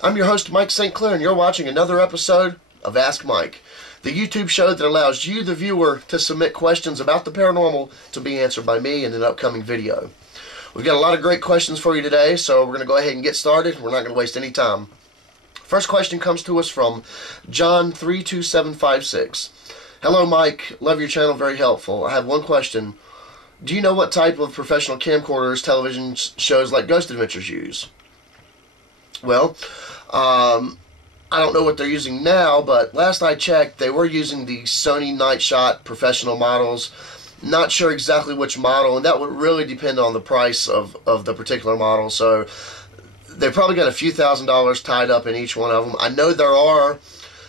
I'm your host, Mike St. Clair, and you're watching another episode of Ask Mike, the YouTube show that allows you, the viewer, to submit questions about the paranormal to be answered by me in an upcoming video. We've got a lot of great questions for you today, so we're going to go ahead and get started. We're not going to waste any time. First question comes to us from John32756. Hello, Mike. Love your channel. Very helpful. I have one question. Do you know what type of professional camcorders television shows like Ghost Adventures use? Well, I don't know what they're using now, but last I checked, they were using the Sony Night Shot professional models. Not sure exactly which model, and that would really depend on the price of the particular model. So they probably got a few $1,000s tied up in each one of them. I know there are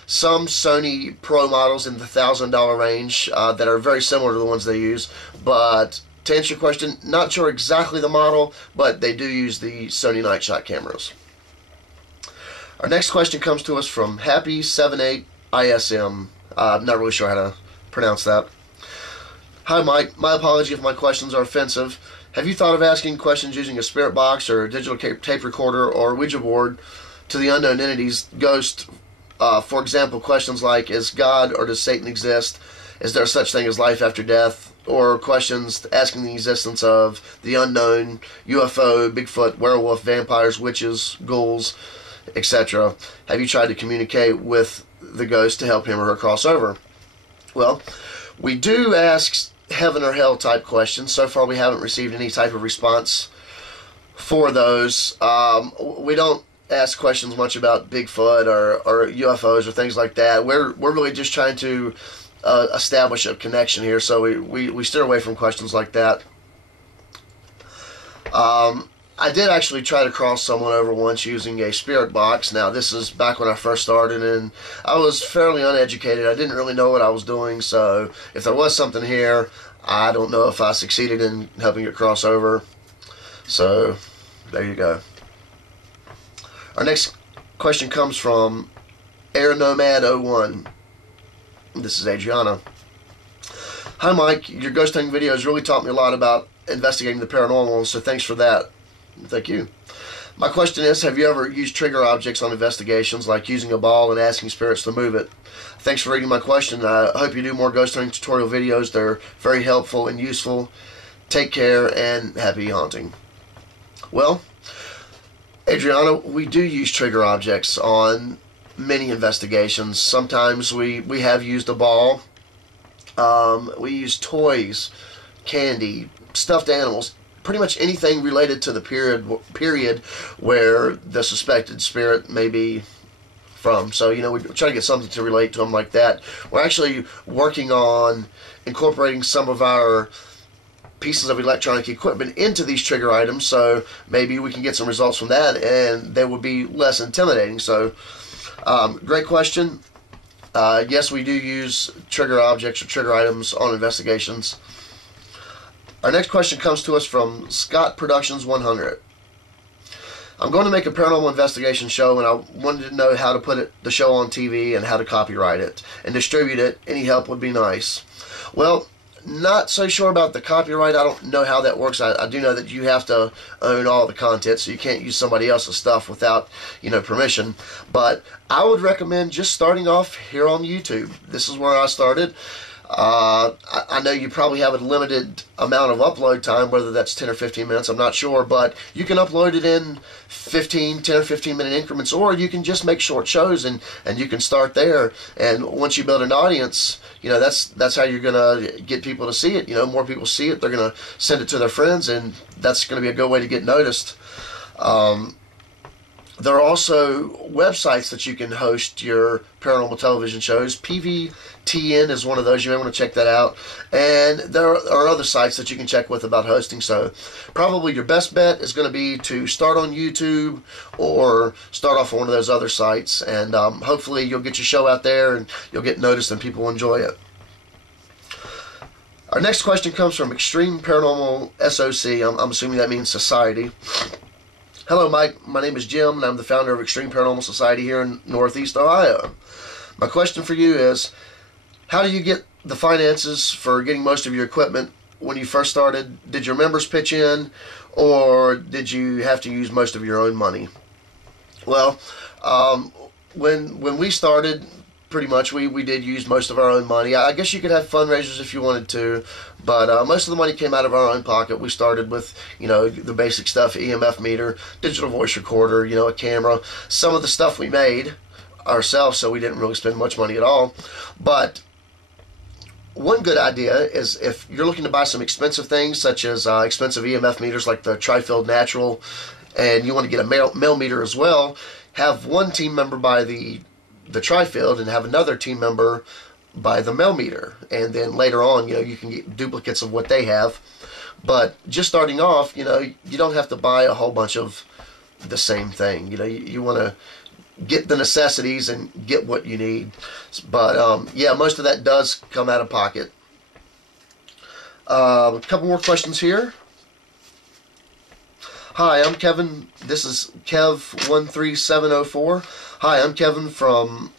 some Sony Pro models in the $1,000 range that are very similar to the ones they use, but to answer your question, not sure exactly the model, but they do use the Sony Night Shot cameras. Our next question comes to us from Happy78ISM. I'm not really sure how to pronounce that. Hi Mike, my apology if my questions are offensive. Have you thought of asking questions using a spirit box or a digital tape recorder or Ouija board to the unknown entities, ghost? For example, questions like, is God or does Satan exist? Is there such thing as life after death? Or questions asking the existence of the unknown, UFO, Bigfoot, werewolf, vampires, witches, ghouls, etc. Have you tried to communicate with the ghost to help him or her cross over? Well, we do ask heaven or hell type questions. So far we haven't received any type of response for those. We don't ask questions much about Bigfoot or UFOs or things like that. We're really just trying to establish a connection here, so we steer away from questions like that. I did actually try to cross someone over once using a spirit box. Now this is back when I first started, and I was fairly uneducated. I didn't really know what I was doing, so if there was something here, I don't know if I succeeded in helping it cross over. So there you go. Our next question comes from AirNomad01. This is Adriana. Hi Mike, your ghost hunting videos really taught me a lot about investigating the paranormal, so thanks for that. Thank you. My question is, have you ever used trigger objects on investigations, like using a ball and asking spirits to move it? Thanks for reading my question. I hope you do more ghost hunting tutorial videos. They're very helpful and useful. Take care and happy haunting. Well, Adriana, we do use trigger objects on many investigations. Sometimes we have used a ball. We use toys, candy, stuffed animals, pretty much anything related to the period where the suspected spirit may be from. So, you know, we try to get something to relate to them like that. We're actually working on incorporating some of our pieces of electronic equipment into these trigger items, so maybe we can get some results from that and they will be less intimidating. So great question. Yes, we do use trigger objects or trigger items on investigations. Our next question comes to us from Scott Productions 100. I'm going to make a paranormal investigation show, and I wanted to know how to put the show on TV and how to copyright it and distribute it. Any help would be nice. Well, not so sure about the copyright. I don't know how that works. I do know that you have to own all the content, so you can't use somebody else's stuff without, you know, permission. But I would recommend just starting off here on YouTube. This is where I started. I know you probably have a limited amount of upload time, whether that's 10 or 15 minutes, I'm not sure, but you can upload it in 10 or 15 minute increments, or you can just make short shows and you can start there. And once you build an audience, you know, that's how you're going to get people to see it. You know, more people see it, they're going to send it to their friends, and that's going to be a good way to get noticed. There are also websites that you can host your paranormal television shows. PVTN is one of those. You may want to check that out. And there are other sites that you can check with about hosting. So probably your best bet is going to be to start on YouTube or start off on one of those other sites. And hopefully you'll get your show out there and you'll get noticed and people will enjoy it. Our next question comes from Extreme Paranormal SOC. I'm assuming that means Society. Hello Mike, my name is Jim and I'm the founder of Extreme Paranormal Society here in Northeast Ohio. My question for you is, how do you get the finances for getting most of your equipment when you first started? Did your members pitch in, or did you have to use most of your own money? Well, when we started, pretty much we did use most of our own money. I guess you could have fundraisers if you wanted to, but most of the money came out of our own pocket. We started with, you know, the basic stuff: EMF meter, digital voice recorder, you know, a camera. Some of the stuff we made ourselves, so we didn't really spend much money at all. But one good idea is, if you're looking to buy some expensive things, such as expensive EMF meters like the Tri-Field Natural, and you want to get a male meter as well, have one team member buy the Tri-Field and have another team member buy the male meter, and then later on, you know, you can get duplicates of what they have. But just starting off, you know, you don't have to buy a whole bunch of the same thing. You know, you want to get the necessities and get what you need. But yeah, most of that does come out of pocket. A couple more questions here. Hi, I'm Kevin. This is Kev13704. Hi, I'm Kevin from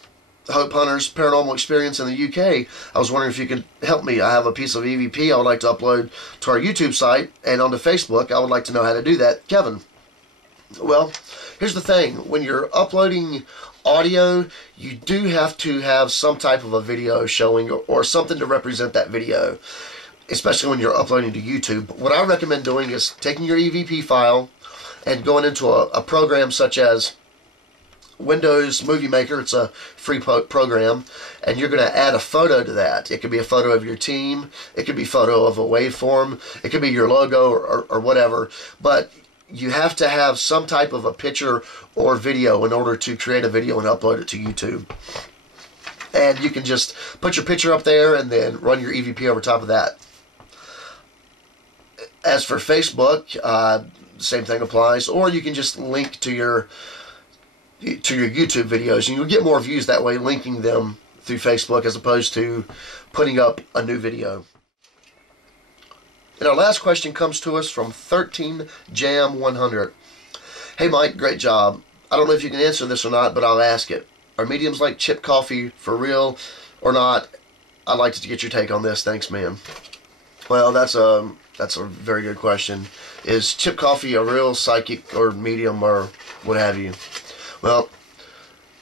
Hope Hunter's Paranormal Experience in the UK. I was wondering if you could help me. I have a piece of EVP I would like to upload to our YouTube site and onto Facebook. I would like to know how to do that. Kevin. Well, here's the thing. When you're uploading audio, you do have to have some type of a video showing, or something to represent that video, especially when you're uploading to YouTube. What I recommend doing is taking your EVP file and going into a program such as Windows Movie Maker. It's a free program, and you're going to add a photo to that. It could be a photo of your team, it could be a photo of a waveform, it could be your logo, or whatever, but you have to have some type of a picture or video in order to create a video and upload it to YouTube. And you can just put your picture up there and then run your EVP over top of that. As for Facebook, same thing applies, or you can just link to your YouTube videos, and you'll get more views that way, linking them through Facebook as opposed to putting up a new video. And our last question comes to us from 13Jam100. Hey Mike, great job. I don't know if you can answer this or not, but I'll ask it. Are mediums like Chip Coffey for real or not? I'd like to get your take on this. Thanks, man. Well, that's a very good question. Is Chip Coffey a real psychic or medium or what have you? Well,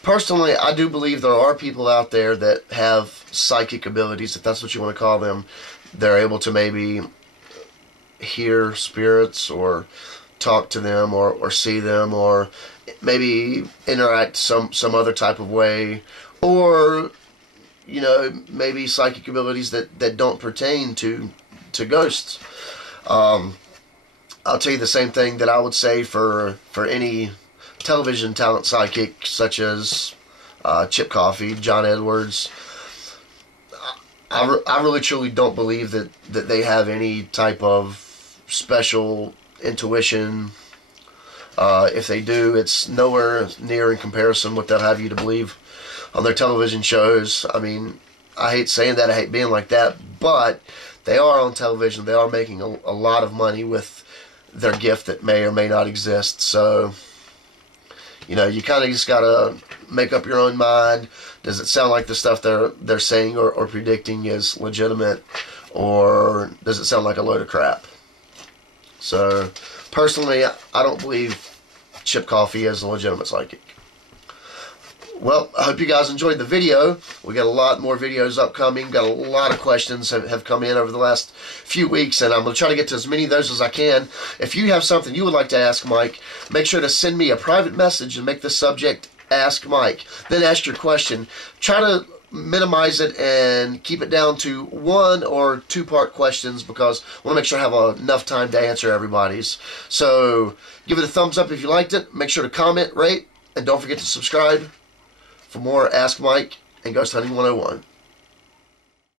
personally, I do believe there are people out there that have psychic abilities, if that's what you want to call them. They're able to maybe hear spirits or talk to them or see them, or maybe interact some other type of way, or, you know, maybe psychic abilities that don't pertain to ghosts. I'll tell you the same thing that I would say for any television talent psychic, such as Chip Coffey, John Edwards. I really truly don't believe that they have any type of special intuition. If they do, it's nowhere near in comparison what they'll have you to believe on their television shows. I mean, I hate saying that, I hate being like that, but they are on television. They are making a lot of money with their gift that may or may not exist. So, you know, you kind of just gotta make up your own mind. Does it sound like the stuff they're saying or predicting is legitimate, or does it sound like a load of crap? So, personally, I don't believe Chip Coffey is a legitimate psychic. Well, I hope you guys enjoyed the video. We got a lot more videos upcoming. Got a lot of questions have come in over the last few weeks, and I'm going to try to get to as many of those as I can. If you have something you would like to ask Mike, make sure to send me a private message and make the subject Ask Mike. Then ask your question. Try to minimize it and keep it down to 1 or 2 part questions, because I want to make sure I have enough time to answer everybody's. So give it a thumbs up if you liked it. Make sure to comment, rate, and don't forget to subscribe for more Ask Mike and Ghost Hunting 101.